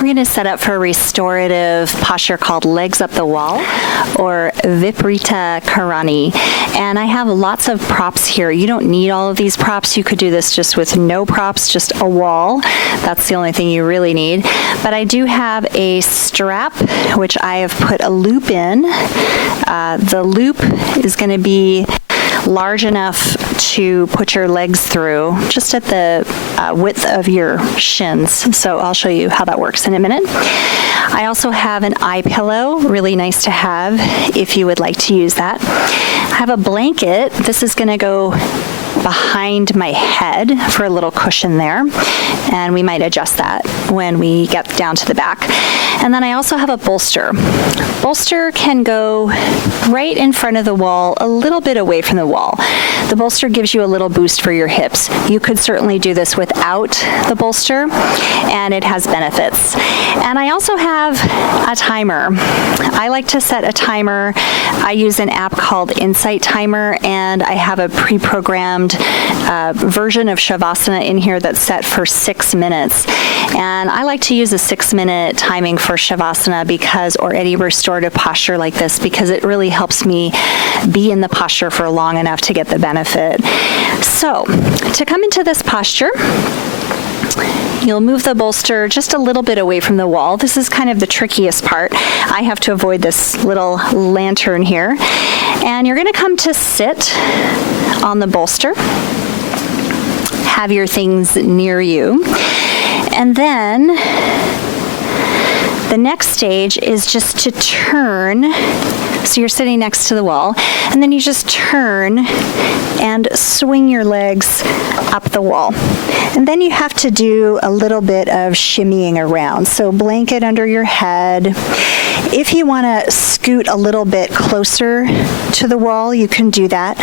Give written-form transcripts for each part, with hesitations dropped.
We're going to set up for a restorative posture called legs up the wall, or Viparita Karani. And I have lots of props here. You don't need all of these props. You could do this just with no props, just a wall. That's the only thing you really need. But I do have a strap, which I have put a loop in. The loop is going to be large enough to put your legs through, just at the width of your shins. So I'll show you how that works in a minute. I also have an eye pillow, really nice to have if you would like to use that. I have a blanket. This is going to go behind my head for a little cushion there, and we might adjust that when we get down to the back. And then I also have a bolster. Bolster can go right in front of the wall, a little bit away from the wall. The bolster gives you a little boost for your hips. You could certainly do this without the bolster, and it has benefits. And I also have a timer. I like to set a timer. I use an app called Insight Timer, and I have a pre-programmed version of Shavasana in here that's set for 6 minutes. And I like to use a 6-minute timing for Shavasana or any restorative posture like this, because it really helps me be in the posture for long enough to get the benefit. So, to come into this posture, you'll move the bolster just a little bit away from the wall. This is kind of the trickiest part. I have to avoid this little lantern here. And you're going to come to sit on the bolster. Have your things near you. And then the next stage is just to turn. So you're sitting next to the wall, and then you just turn and swing your legs up the wall. And then you have to do a little bit of shimmying around. So blanket under your head. If you want to scoot a little bit closer to the wall, you can do that.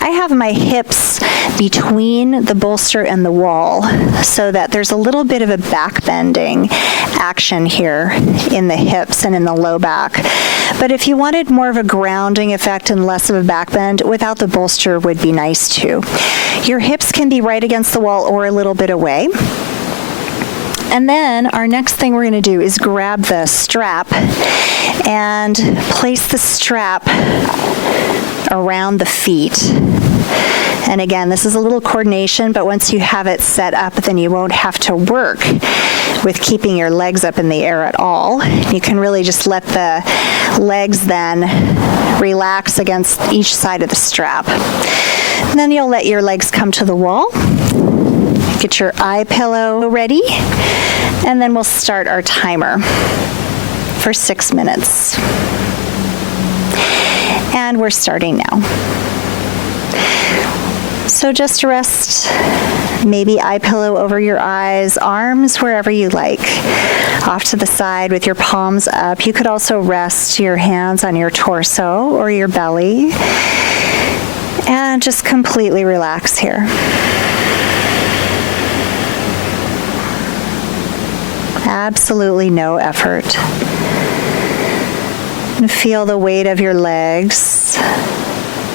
I have my hips between the bolster and the wall so that there's a little bit of a back bending action here in the hips and in the low back. But if you wanted more of a grounding effect and less of a back bend, without the bolster would be nice too. Your hips can be right against the wall or a little bit away. And then our next thing we're going to do is grab the strap and place the strap around the feet. And again, this is a little coordination, but once you have it set up, then you won't have to work with keeping your legs up in the air at all. You can really just let the legs then relax against each side of the strap. And then you'll let your legs come to the wall. Get your eye pillow ready, and then we'll start our timer for 6 minutes. And we're starting now. So just rest, maybe eye pillow over your eyes, arms wherever you like, off to the side with your palms up. You could also rest your hands on your torso or your belly, and just completely relax here. Absolutely no effort. And feel the weight of your legs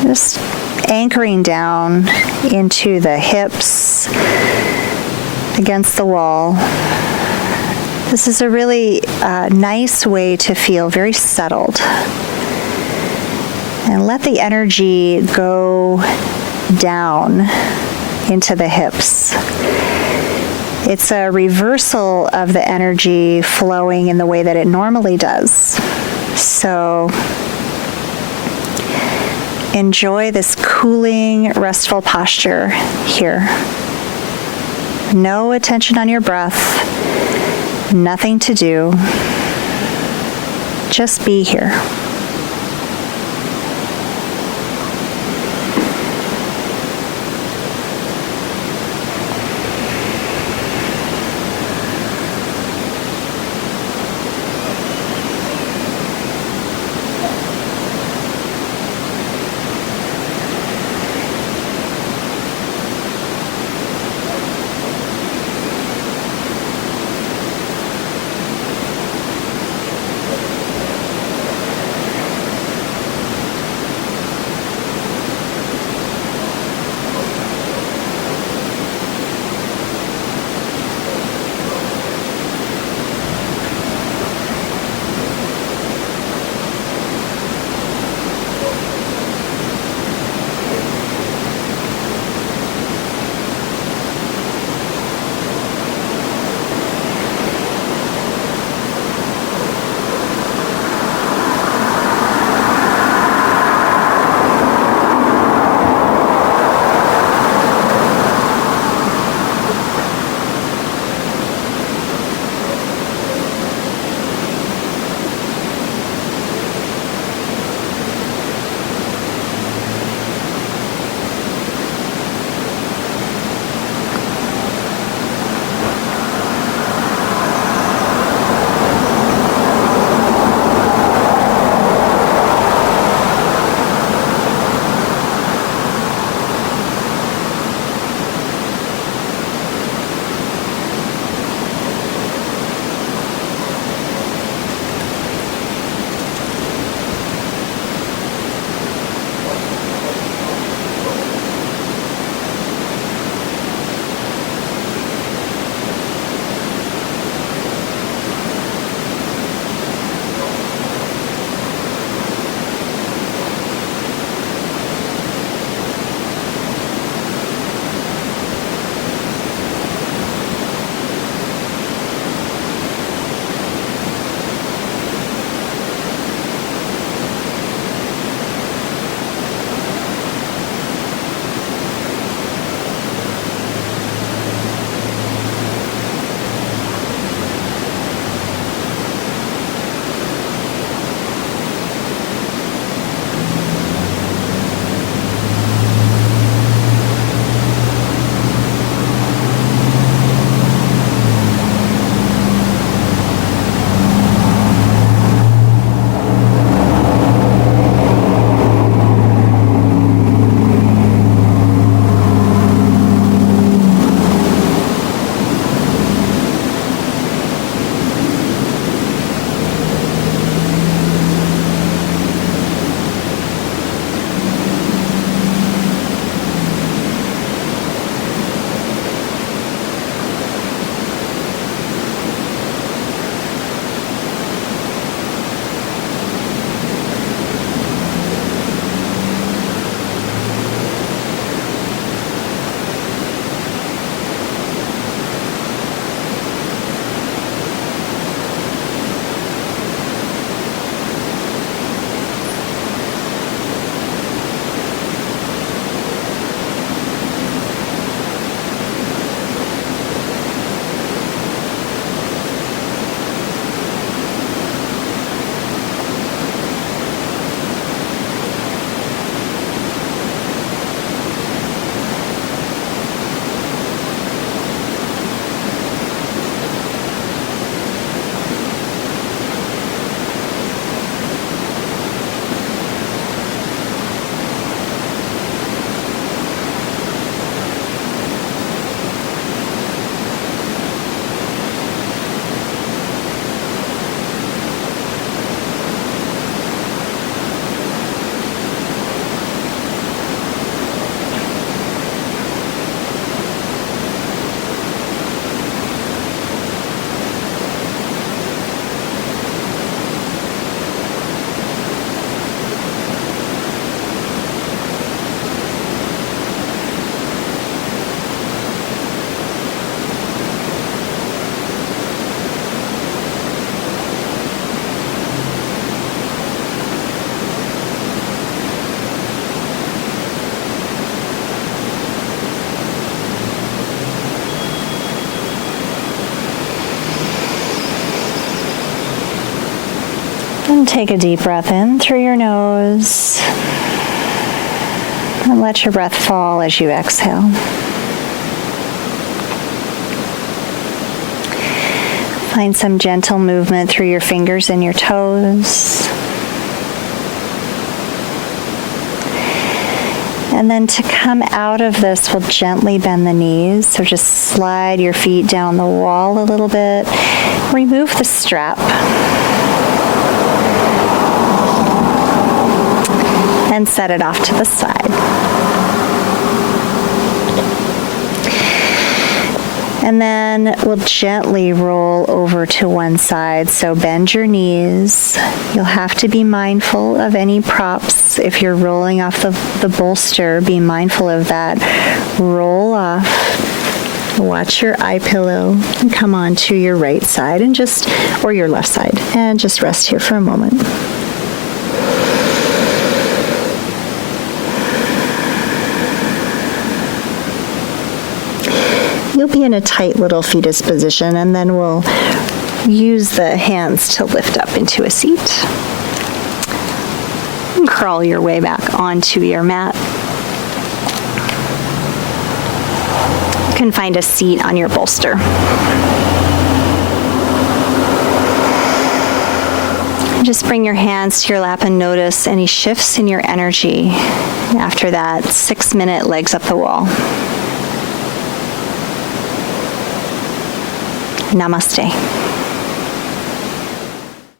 just anchoring down into the hips against the wall. This is a really nice way to feel very settled. And let the energy go down into the hips. It's a reversal of the energy flowing in the way that it normally does. So enjoy this cooling, restful posture here. No attention on your breath, nothing to do. Just be here. And take a deep breath in through your nose. And let your breath fall as you exhale. Find some gentle movement through your fingers and your toes. And then to come out of this, we'll gently bend the knees. So just slide your feet down the wall a little bit. Remove the strap. And set it off to the side. And then we'll gently roll over to one side. So bend your knees. You'll have to be mindful of any props. If you're rolling off the bolster, be mindful of that. Roll off. Watch your eye pillow and come on to your right side and or your left side. And just rest here for a moment. You'll be in a tight little fetus position, and then we'll use the hands to lift up into a seat. And crawl your way back onto your mat. You can find a seat on your bolster. And just bring your hands to your lap and notice any shifts in your energy after that 6-minute legs up the wall. Namaste.